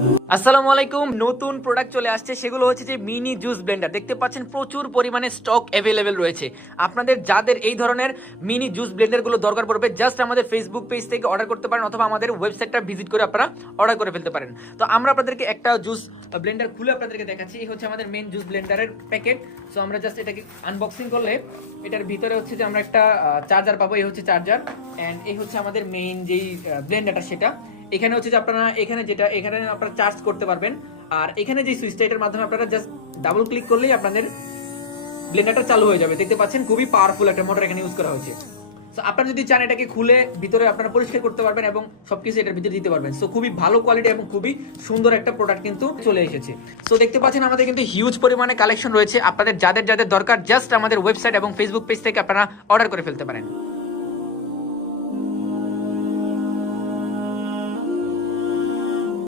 আসসালামু আলাইকুম। নতুন প্রোডাক্ট চলে আসছে, সেগুলো হচ্ছে যে মিনি জুস ব্লেন্ডার। দেখতে পাচ্ছেন প্রচুর পরিমাণে স্টক অ্যাভেলেবেল রয়েছে। আপনাদের যাদের এই ধরনের মিনি জুস ব্লেন্ডারগুলো দরকার পড়বে, জাস্ট আমাদের ফেসবুক পেজ থেকে অর্ডার করতে পারেন, অথবা আমাদের ওয়েবসাইটটা ভিজিট করে আপনারা অর্ডার করে ফেলতে পারেন। তো আমরা আপনাদেরকে একটা জুস ব্লেন্ডার খুলে আপনাদেরকে দেখাচ্ছি। এই হচ্ছে আমাদের মেন জুস ব্লেন্ডারের প্যাকেট। সো আমরা জাস্ট এটাকে আনবক্সিং করলে এটার ভিতরে হচ্ছে যে আমরা একটা চার্জার পাবো। এই হচ্ছে চার্জার, অ্যান্ড এই হচ্ছে আমাদের মেইন যেই ব্লেন্ডারটা, সেটা এখানে হচ্ছে যে আপনারা এখানে আপনারা চার্জ করতে পারবেন। আর এখানে যে সুইচটা, এটার মাধ্যমে আপনারা জাস্ট ডাবল ক্লিক করলেই আপনাদের ব্লেন্ডারটা চালু হয়ে যাবে। দেখতে পাচ্ছেন খুবই পাওয়ারফুল একটা মোটর এখানে ইউজ করা হয়েছে। সো আপনারা যদি চান এটাকে খুলে ভিতরে আপনারা পরিষ্কার করতে পারবেন এবং সবকিছু এটার ভিতরে দিতে পারবেন। সো খুবই ভালো কোয়ালিটি এবং খুবই সুন্দর একটা প্রোডাক্ট কিন্তু চলে এসেছে। সো দেখতে পাচ্ছেন আমাদের কিন্তু হিউজ পরিমাণে কালেকশন রয়েছে। আপনাদের যাদের যাদের দরকার, জাস্ট আমাদের ওয়েবসাইট এবং ফেসবুক পেজ থেকে আপনারা অর্ডার করে ফেলতে পারেন।